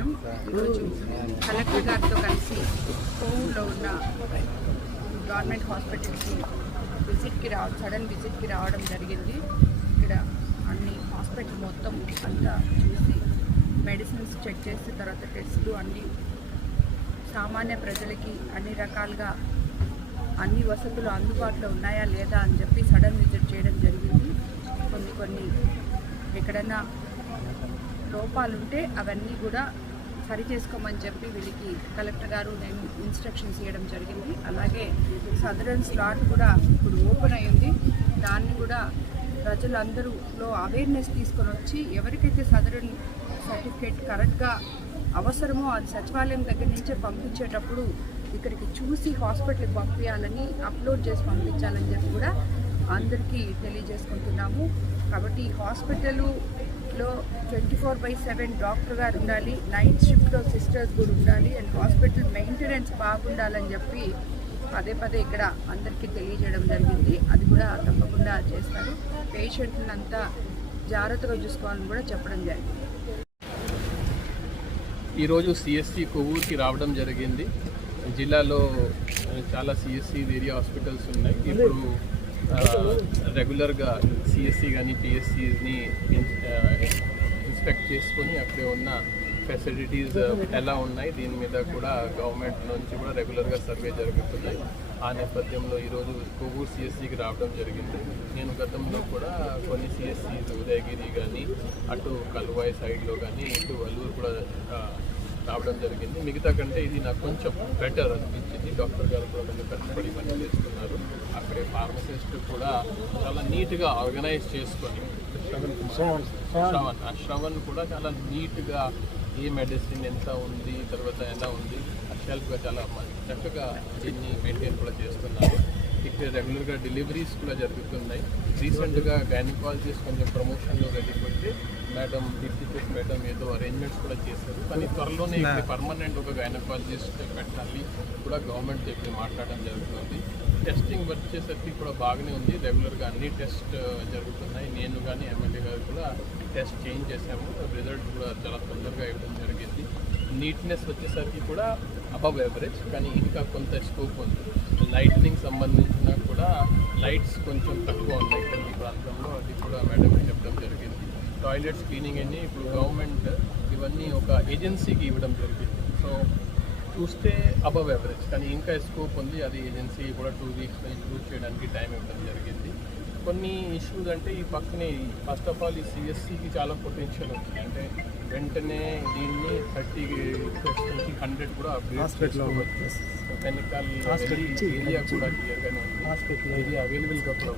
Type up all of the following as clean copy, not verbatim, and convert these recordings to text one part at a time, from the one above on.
నమస్కారం. ఈరోజు కలెక్టర్ గారితో కలిసి కోవూరులో ఉన్న గవర్నమెంట్ హాస్పిటల్కి సడన్ విజిట్కి రావడం జరిగింది. ఇక్కడ అన్ని హాస్పిటల్ మొత్తం అంతా చూసి మెడిసిన్స్ చెక్ చేసి తర్వాత టెస్టులు అన్నీ సామాన్య ప్రజలకి అన్ని రకాలుగా అన్ని వసతులు అందుబాటులో ఉన్నాయా లేదా అని చెప్పి సడన్ విజిట్ చేయడం జరిగింది. కొన్ని ఎక్కడైనా లోపాలుంటే అవన్నీ కూడా సరి చేసుకోమని చెప్పి వీళ్ళకి కలెక్టర్ గారు నేను ఇన్స్ట్రక్షన్స్ ఇవ్వడం జరిగింది. అలాగే సదరన్ స్లాట్ కూడా ఇప్పుడు ఓపెన్ అయ్యింది. దాన్ని కూడా ప్రజలందరూలో అవేర్నెస్ తీసుకొని వచ్చి ఎవరికైతే సదరన్ సర్టిఫికేట్ కరెక్ట్గా అవసరమో అది సచివాలయం దగ్గర నుంచే పంపించేటప్పుడు ఇక్కడికి చూసి హాస్పిటల్కి పంపించాలని అప్లోడ్ చేసి పంపించాలని చెప్పి కూడా అందరికీ తెలియజేసుకుంటున్నాము. కాబట్టి హాస్పిటల్లో 24/7 డాక్టర్ గారు ఉండాలి, నైట్ షిఫ్ట్లో సిస్టర్స్ కూడా ఉండాలి, అండ్ హాస్పిటల్ మెయింటెనెన్స్ బాగుండాలని చెప్పి పదే ఇక్కడ అందరికీ తెలియజేయడం జరిగింది. అది కూడా తప్పకుండా చేస్తారు. పేషెంట్లంతా జాగ్రత్తగా చూసుకోవాలని కూడా చెప్పడం జరిగింది. ఈరోజు సిఎస్సి కొవ్వూరుకి రావడం జరిగింది. జిల్లాలో చాలా సిఎస్సి ఏరియా హాస్పిటల్స్ ఉన్నాయి. ఇప్పుడు రెగ్యులర్గా సిఎస్సి కానీ పిఎస్సిని ఇన్స్పెక్ట్ చేసుకొని అక్కడే ఉన్న ఫెసిలిటీస్ ఎలా ఉన్నాయి దీని మీద కూడా గవర్నమెంట్ నుంచి కూడా రెగ్యులర్గా సర్వే జరుగుతున్నాయి. ఆ నేపథ్యంలో ఈరోజు కొవ్వూరు సిఎస్సికి రావడం జరిగింది. నేను గతంలో కూడా కొన్ని సిఎస్సిస్ ఉదయగిరి కానీ అటు కలువాయి సైడ్లో కానీ ఇటు అల్లూరు కూడా రావడం జరిగింది. మిగతా కంటే ఇది నాకు కొంచెం బెటర్ అనిపించింది. డాక్టర్ గారు కూడా కొంచెం కష్టపడి పని చేస్తున్నారు. అక్కడే ఫార్మసిస్ట్ కూడా చాలా నీట్గా ఆర్గనైజ్ చేసుకొని శ్రవణ్ కూడా చాలా నీట్గా ఏ మెడిసిన్ ఎంత ఉంది తర్వాత ఎలా ఉంది షెల్ఫ్గా చాలా చక్కగా దీన్ని మెయింటైన్ కూడా చేస్తున్నారు. ఇక్కడ రెగ్యులర్గా డెలివరీస్ కూడా జరుగుతున్నాయి. రీసెంట్గా గైనకాలజిస్ట్ కొంచెం ప్రమోషన్లో వెళ్ళిపోతే మేడం డిప్యూటీ మేడం ఏదో అరేంజ్మెంట్స్ కూడా చేశారు. కానీ త్వరలోనే ఇక్కడ పర్మనెంట్ ఒక గైనకాలజిస్ట్ పెట్టాలి కూడా గవర్నమెంట్ చెప్పి మాట్లాడడం జరుగుతుంది. టెస్టింగ్ వచ్చేసరికి కూడా బాగానే ఉంది. రెగ్యులర్గా అన్ని టెస్ట్ జరుగుతున్నాయి. నేను కానీ ఎమ్మెల్యే గారు కూడా టెస్ట్ చేంజ్ చేసాము. రిజల్ట్ కూడా చాలా తొందరగా ఇవ్వడం జరిగింది. నీట్నెస్ వచ్చేసరికి కూడా అబవ్ యావరేజ్, కానీ ఇంకా కొంత స్కోప్ ఉంది. లైటింగ్ సంబంధించిన కూడా లైట్స్ కొంచెం తక్కువ ఉన్నాయి కొన్ని ప్రాంతంలో, అది కూడా మేడం చెప్పడం జరిగింది. టాయిలెట్స్ క్లీనింగ్ అని ఇప్పుడు గవర్నమెంట్ ఇవన్నీ ఒక ఏజెన్సీకి ఇవ్వడం జరిగింది. సో చూస్తే అబవ్ యావరేజ్, కానీ ఇంకా స్కోప్ ఉంది. అది ఏజెన్సీ కూడా 2 వీక్స్లో ఇంప్రూవ్ చేయడానికి టైం ఇవ్వడం జరిగింది. కొన్ని ఇష్యూస్ అంటే ఈ పక్కనే ఫస్ట్ ఆఫ్ ఆల్ ఈ సిఎస్సికి చాలా పొటెన్షియల్ ఉంది. అంటే వెంటనే దీన్ని 30 నుంచి 100 కూడా అప్గ్రేడ్ మెకానికల్ ఏరియా కూడా క్లియర్గానే ఉంది. ఏరియా అవైలబుల్గా కూడా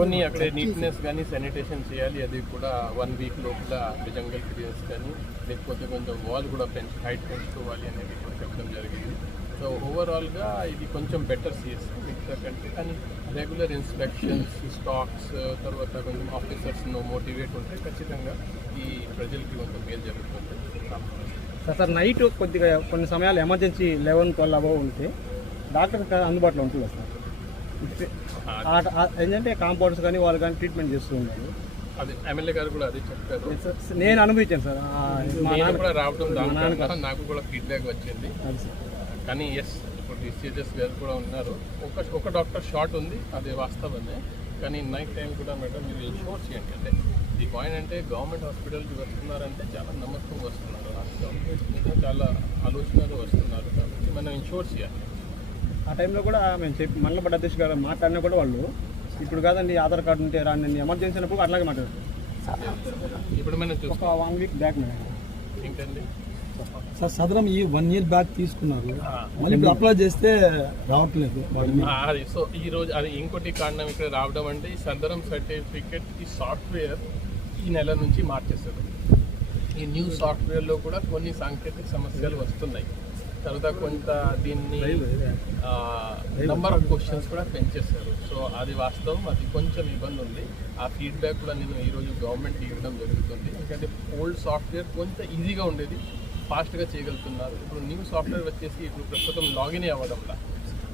కొన్ని అక్కడ నీట్నెస్ కానీ శానిటేషన్ చేయాలి. అది కూడా 1 వీక్ లోపల జంగల్ క్లియర్స్ కానీ లేకపోతే కొంచెం వాల్ కూడా హైట్ పెంచుకోవాలి అనేది కూడా చెప్పడం జరిగింది. సో ఓవరాల్గా ఇది కొంచెం బెటర్ సిఎస్సి మిగతా కంటే, కానీ రెగ్యులర్ ఇన్స్పెక్షన్స్ స్టాక్స్ తర్వాత కొంచెం ఆఫీసర్స్ మోటివేట్ ఉంటే ఖచ్చితంగా ఈ ప్రజలకి కొంచెం మేలు జరుగుతుంది. సార్ నైట్ కొద్దిగా కొన్ని సమయాలు ఎమర్జెన్సీ 11-12 అబవ్ ఉంటే డాక్టర్ అందుబాటులో ఉంటుంది సార్. ఏంటంటే కాంపౌండర్స్ కానీ వాళ్ళు కానీ ట్రీట్మెంట్ చేస్తూ ఉన్నారు. అది ఎమ్మెల్యే గారు కూడా అదే చెప్పారు. నేను అనుభవించాను సార్. కూడా రావడం నాకు కూడా ఫీడ్బ్యాక్ వచ్చింది. కానీ ఎస్ ఇప్పుడు డిసీజెస్ గారు కూడా ఉన్నారు. ఒక డాక్టర్ షార్ట్ ఉంది, అది వాస్తవమే. కానీ నైట్ టైం కూడా మేడం మీరు ఇన్షూర్ చేయండి. అంటే ఈ పాయింట్ అంటే గవర్నమెంట్ హాస్పిటల్కి వస్తున్నారంటే చాలా నమ్మకం వస్తున్నారు, ఇంకా చాలా ఆలోచనలు వస్తున్నారు. కాబట్టి మనం ఇన్షూర్ చేయాలి. ఆ టైంలో కూడా మేము చెప్పి మండల అధ్యక్షుడు గారు మాట్లాడినా కూడా వాళ్ళు ఇప్పుడు కాదండి ఆధార్ కార్డు ఉంటే రాని ఎమర్జెన్సీ అయినప్పుడు అట్లాగే మాట్లాడారు. ఇప్పుడు మనం చూస్తాం 1 వీక్ బ్యాక్ ఏంటండి సార్ సదరం ఈ 1 year బ్యాక్ తీసుకున్నారు, మళ్ళీ ఇప్పుడు అప్లై చేస్తే రావట్లేదు. అది సో ఈరోజు అది ఇంకోటి కారణం ఇక్కడ రావడం అంటే ఈ సదరం సర్టిఫికేట్ ఈ సాఫ్ట్వేర్ ఈ నెల నుంచి మార్చేస్తారు. ఈ న్యూ సాఫ్ట్వేర్లో కూడా కొన్ని సాంకేతిక సమస్యలు వస్తున్నాయి. తర్వాత కొంత దీన్ని నెంబర్ ఆఫ్ క్వశ్చన్స్ కూడా పెంచేస్తారు. సో అది వాస్తవం, అది కొంచెం ఇబ్బంది ఉంది. ఆ ఫీడ్బ్యాక్ కూడా నేను ఈరోజు గవర్నమెంట్కి ఇవ్వడం జరుగుతుంది. ఎందుకంటే ఓల్డ్ సాఫ్ట్వేర్ కొంచెం ఈజీగా ఉండేది, ఫాస్ట్గా చేయగలుగుతున్నారు. ఇప్పుడు న్యూ సాఫ్ట్వేర్ వచ్చేసి ఇప్పుడు ప్రస్తుతం లాగిన్ అవ్వడంలా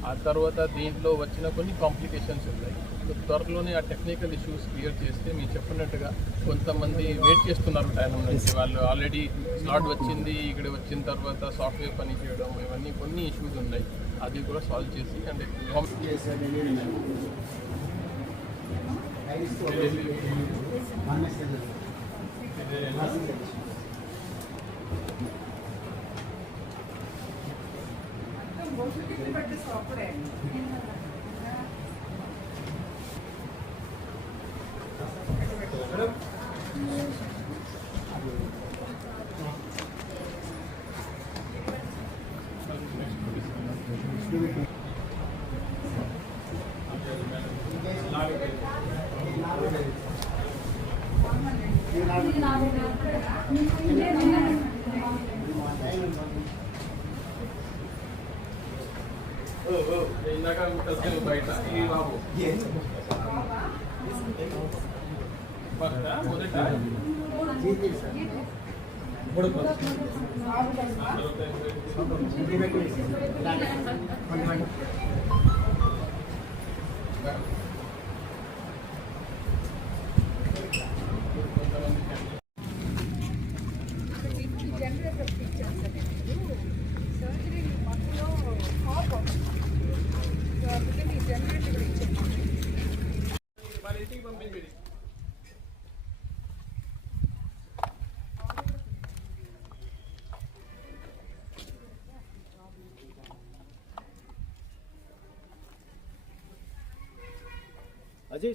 ఆ తర్వాత దీంట్లో వచ్చిన కొన్ని కాంప్లికేషన్స్ ఉన్నాయి. త్వరలోనే ఆ టెక్నికల్ ఇష్యూస్ క్లియర్ చేస్తే మీరు చెప్పినట్టుగా కొంతమంది వెయిట్ చేస్తున్నారు టైం నుంచి, వాళ్ళు ఆల్రెడీ స్లాట్ వచ్చింది, ఇక్కడ వచ్చిన తర్వాత సాఫ్ట్వేర్ పని చేయడం, ఇవన్నీ కొన్ని ఇష్యూస్ ఉన్నాయి, అది కూడా సాల్వ్ చేసి అంటే ఇందాక బయట ఈ బాబు మొదట వాళ్ళ ఇంటికి పంపించి అజయ్